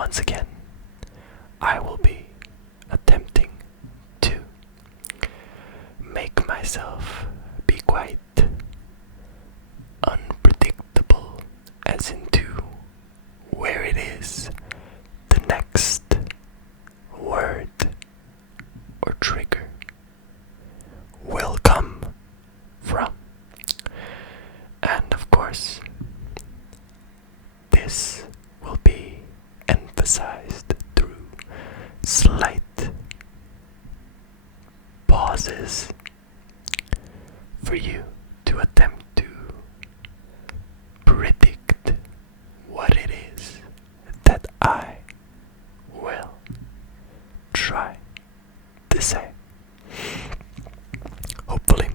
once again, I will be attempting to make myself be quite unpredictable as into where it is the next word or trigger will come from. And of course, this will be emphasized through slight pauses for you to attempt to predict what it is that I will try to say. Hopefully,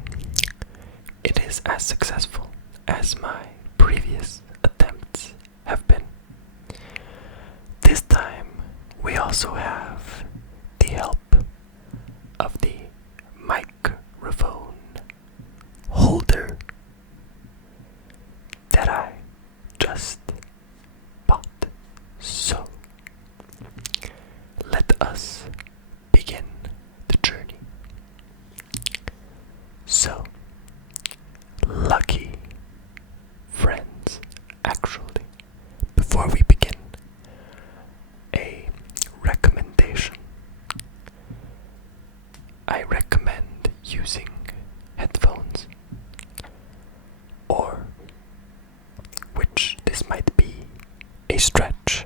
it is as successful as my previous attempts have been. This time, we also have the help of the microphone holder that I just bought. So, let us begin the journey. So, lucky friends, actually, before we begin, a recommendation. I recommend using headphones, or, which this might be a stretch,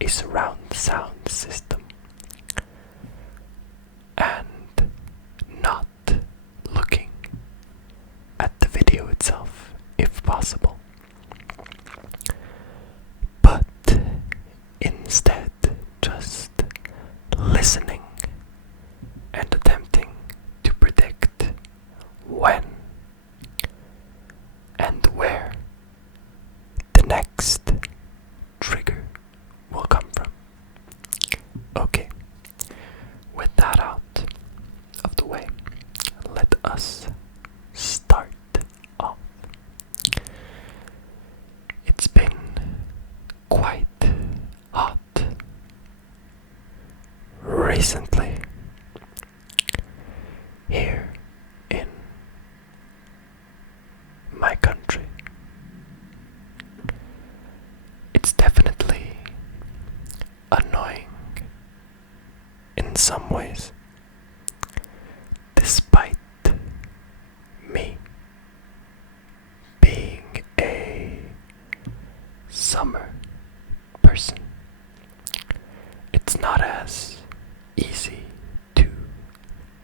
a surround sound system, and not looking at the video itself if possible, but instead just listening and attempting to predict when and where the next trigger will come from. Okay, with that out of the way, let us start off. It's been quite hot recently here in my country. It's definitely annoying in some ways, despite me being a summer person. It's not as easy to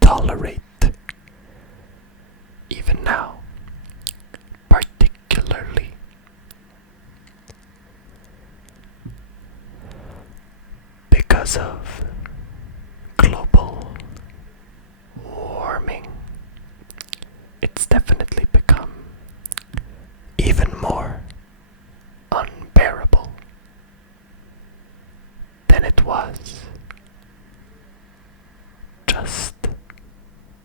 tolerate even now, particularly because of global warming. It's definitely become even more unbearable than it was just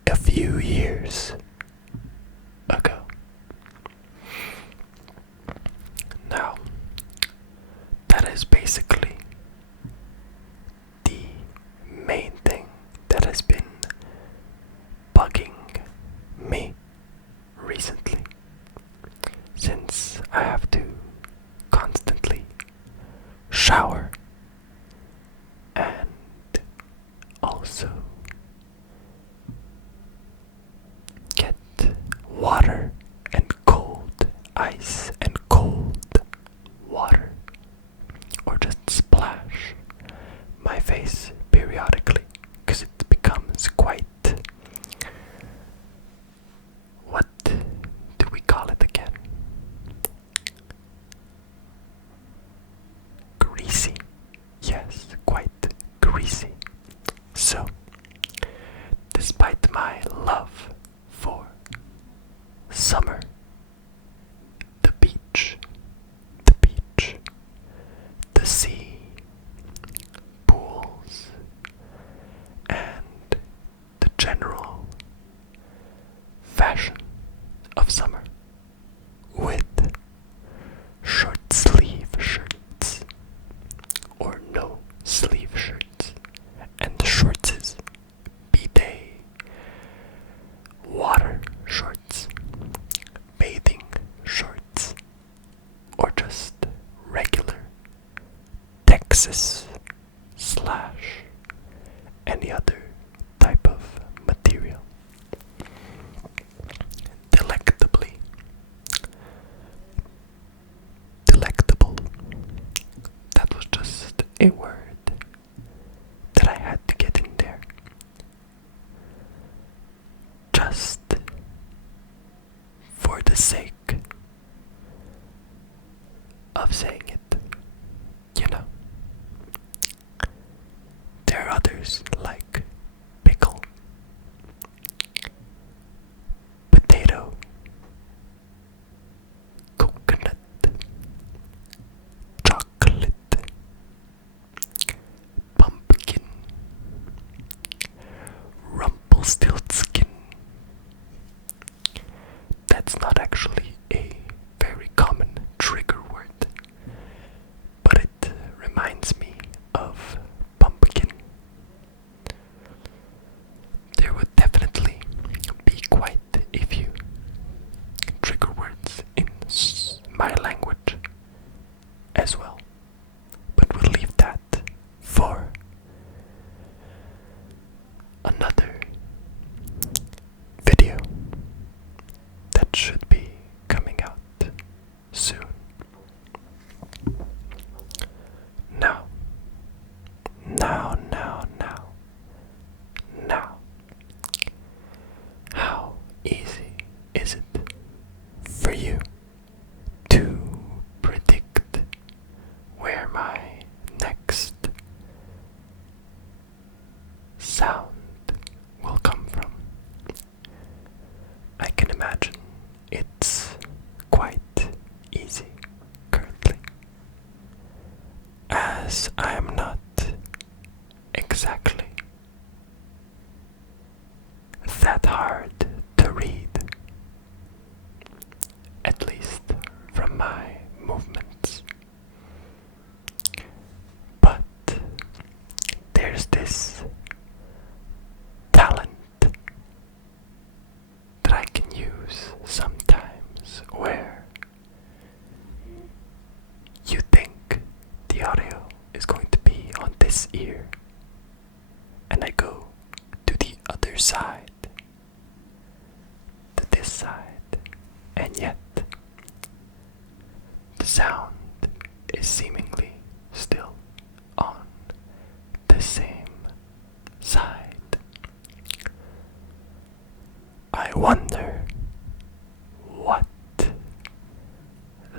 a few years ago. Now, that is basically the main thing that has been bugging me recently, since I have to constantly shower and also get water and cold ice and cold water, or just splash my face periodically, because it becomes quite, what do we call it again? Greasy. Yes, quite greasy. So, despite my love for summer, the beach, the sea, pools, and the general fashion of summer, with short sleeve shirts or no a word that I had to get in there just for the sake of saying it. You know, there are others like pickle, potato, coconut, chocolate, pumpkin, Rumpelstiltskin. That's not actually a very common trigger word, but it reminds me of pumpkin. There would definitely be quite a few trigger words in my language as well, but we'll leave that for another video that should be coming out soon. Now, how easy is it for you to predict where my next sound will come from? I can imagine it's quite easy currently, as I am not exactly that hard to read, at least from my movements. But there's this talent that I can use sometimes where you think the audio is going to be on this ear, and I go to the other side, to this side, and yet the sound is seemingly still on the same side. I wonder what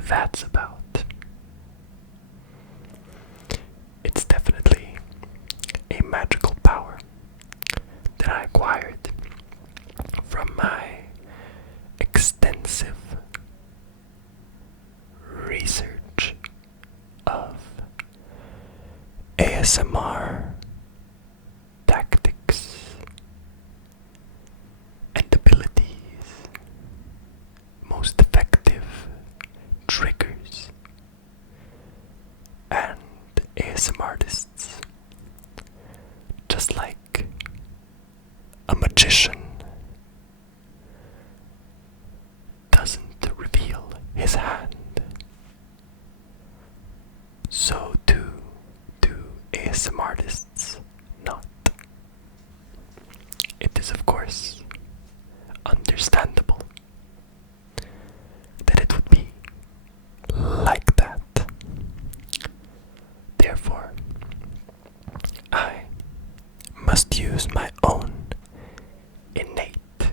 that's about. It's definitely a magical power that I acquired from my extensive research of ASMR tactics and abilities, most effective triggers, and ASMR artists. Just like a magician doesn't reveal his hand, so too do ASMR artists not. It is, of course, understandable that it would be like that. Therefore, I must use my own innate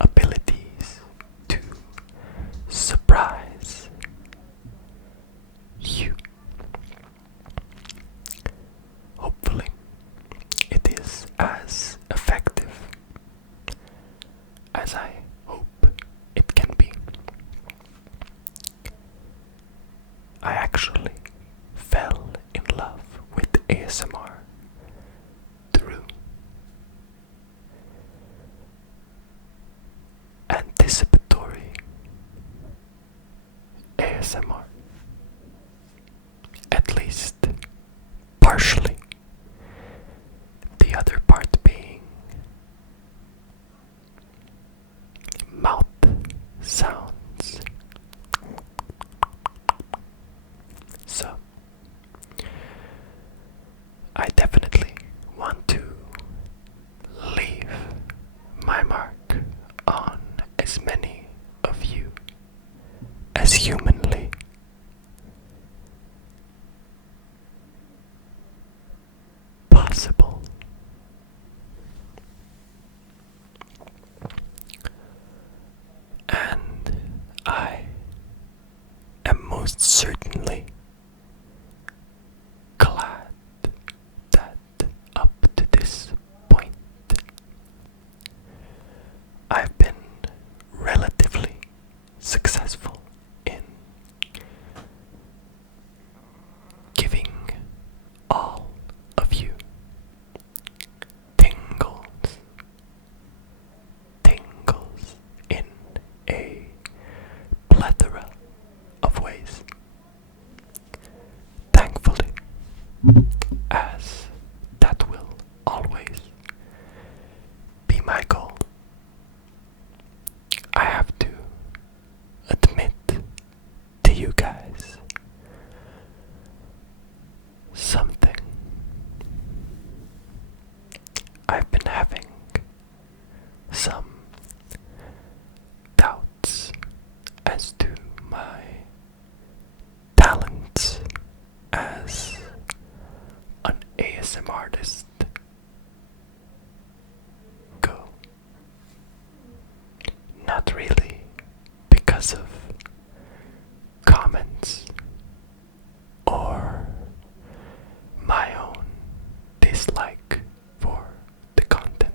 abilities to surprise you. Hopefully, it is as effective as I hope it can be. I actually fell in love with ASMR through anticipatory ASMR, at least partially, the other part being mouth sounds. So, I definitely want to leave my mark on as many of you as humanly some doubts as to my talents as an ASM artist go. Not really because of comments or my own dislike for the content,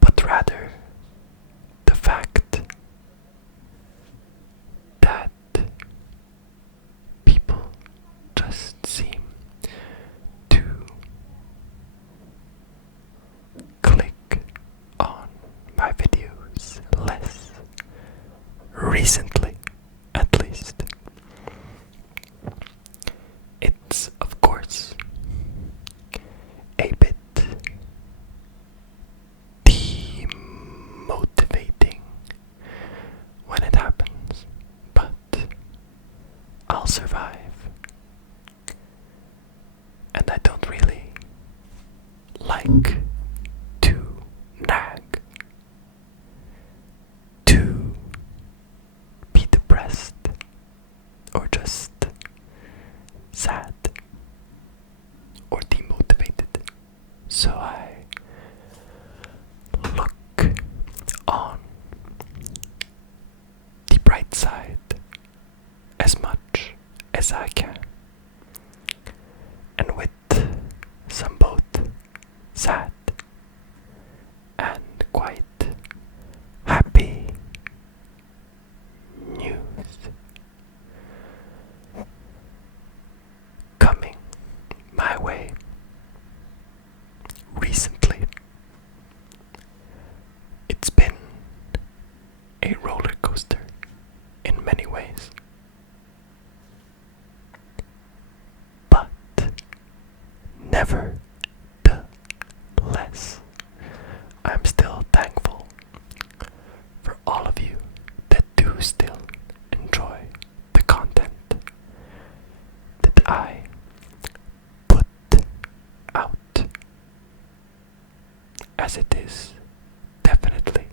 but rather the fact that people just seem to click on my videos less recently, at least. It's, of course, a bit demotivating when it happens, but I'll survive. And I don't really like to nag, to be depressed, or just sad or demotivated. So I look on the bright side as much as I can. And with some both sad and quite happy news coming my way recently. It's been a roller coaster in many ways, but nevertheless, I'm still thankful for all of you that do still enjoy the content that I put out, as it is definitely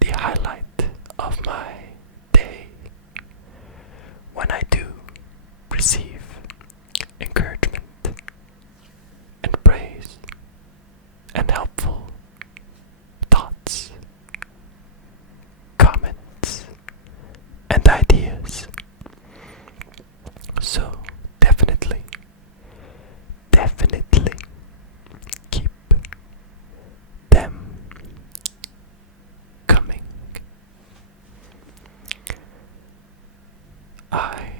the highlight of my day when I do receive encouragement and praise and helpful thoughts, comments, and ideas. So definitely keep them coming. I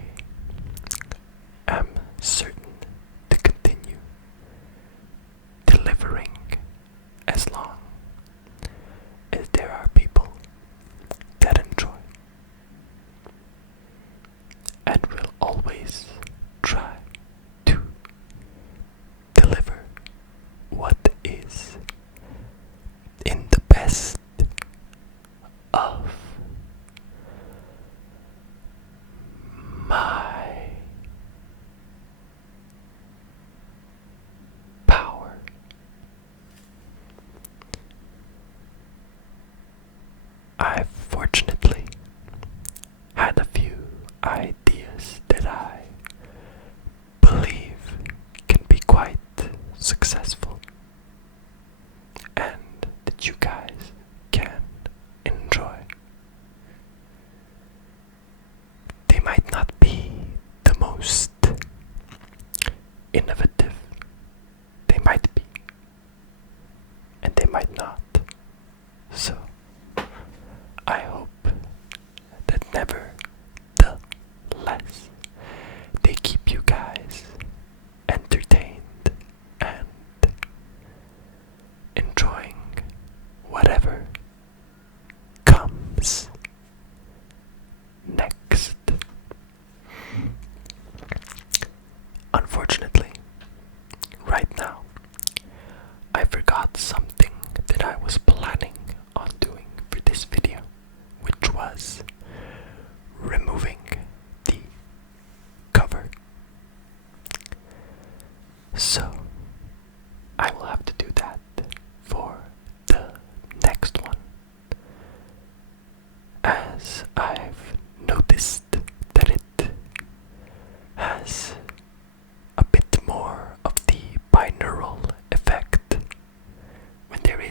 am certain to continue delivering as long as there are people that enjoy, and will always try to deliver what is in the best of my power. I've fortunately had a few ideas that I believe can be quite successful and that you guys can enjoy. They might not be the most innovative. They might be, and they might not. So I hope that nevertheless they keep you guys entertained and enjoying whatever comes next. Unfortunately, right now, I forgot something that I was planning on doing for this video, which was removing the cover. So I will have to do that for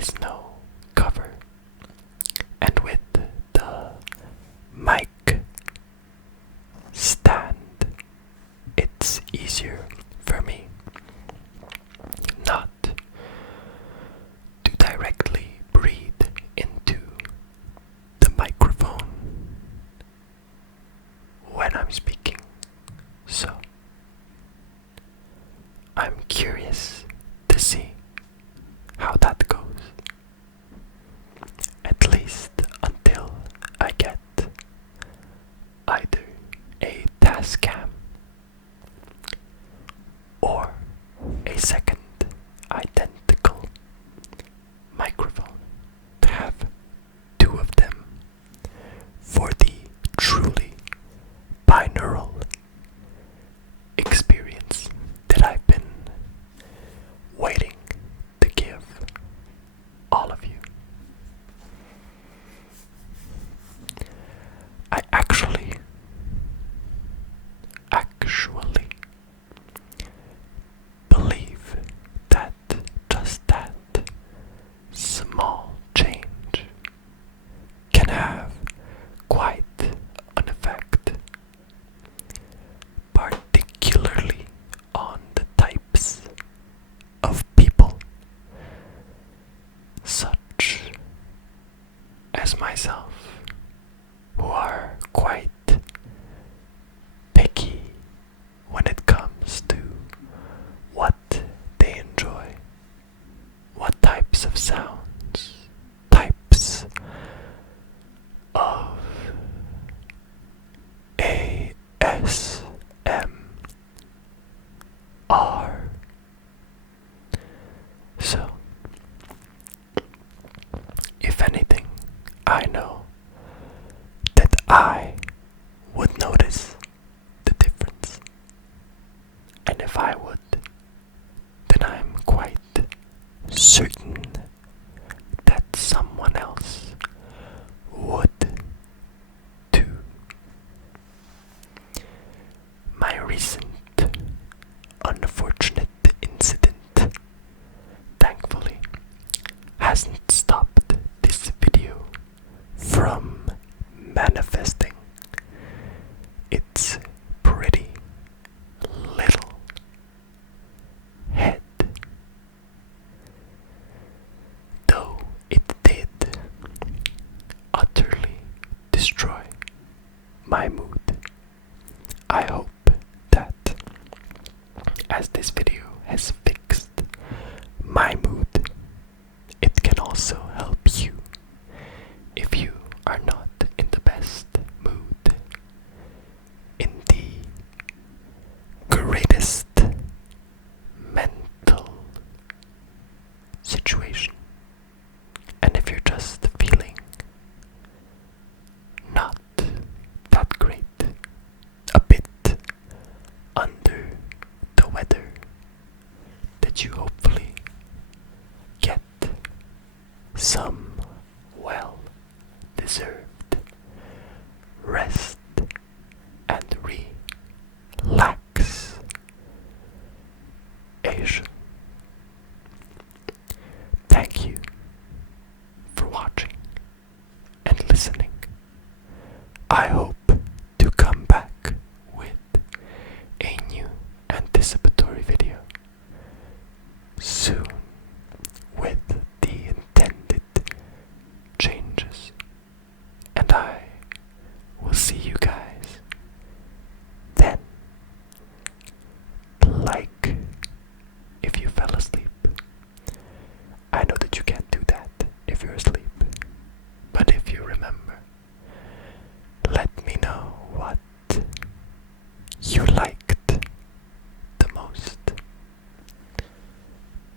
is no cover, and with the mic stand, it's easier for me not to directly breathe into the microphone when I'm speaking. So I'm curious to see how that goes, at least until I get either a Tascam or a second identical microphone, to have two of them for the truly binaural experience that I've been waiting to give all of you. I actually believe that just that small change can have quite an effect, particularly on the types of people such as myself, who are quite picky when it comes to what they enjoy, what types of sounds, types of ASMR. So, if anything, I know that I would notice the difference. And if I would, then I'm quite certain that someone else would too. My recent unfortunate incident, thankfully, hasn't stopped this video from manifesting its pretty little head, though it did utterly destroy my mood. I hope that as this video has fixed my mood, it can also help you if you are not in the best mood, in the greatest mental situation, and if you're just feeling not that great, a bit under the weather, that you hopefully get some well deserved rest and relaxation. Thank you for watching and listening. I hope to come back with a new anticipatory video soon, with the intended changes, and I will see you guys then. Like if you fell asleep. I know that you can't do that if you're asleep, but if you remember, let me know what you liked the most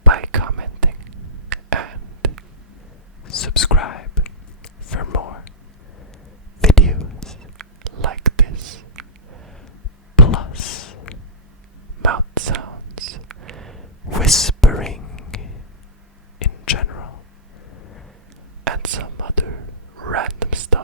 by commenting, and subscribe for more videos like this, plus mouth sounds, whispering in general, and some other random stuff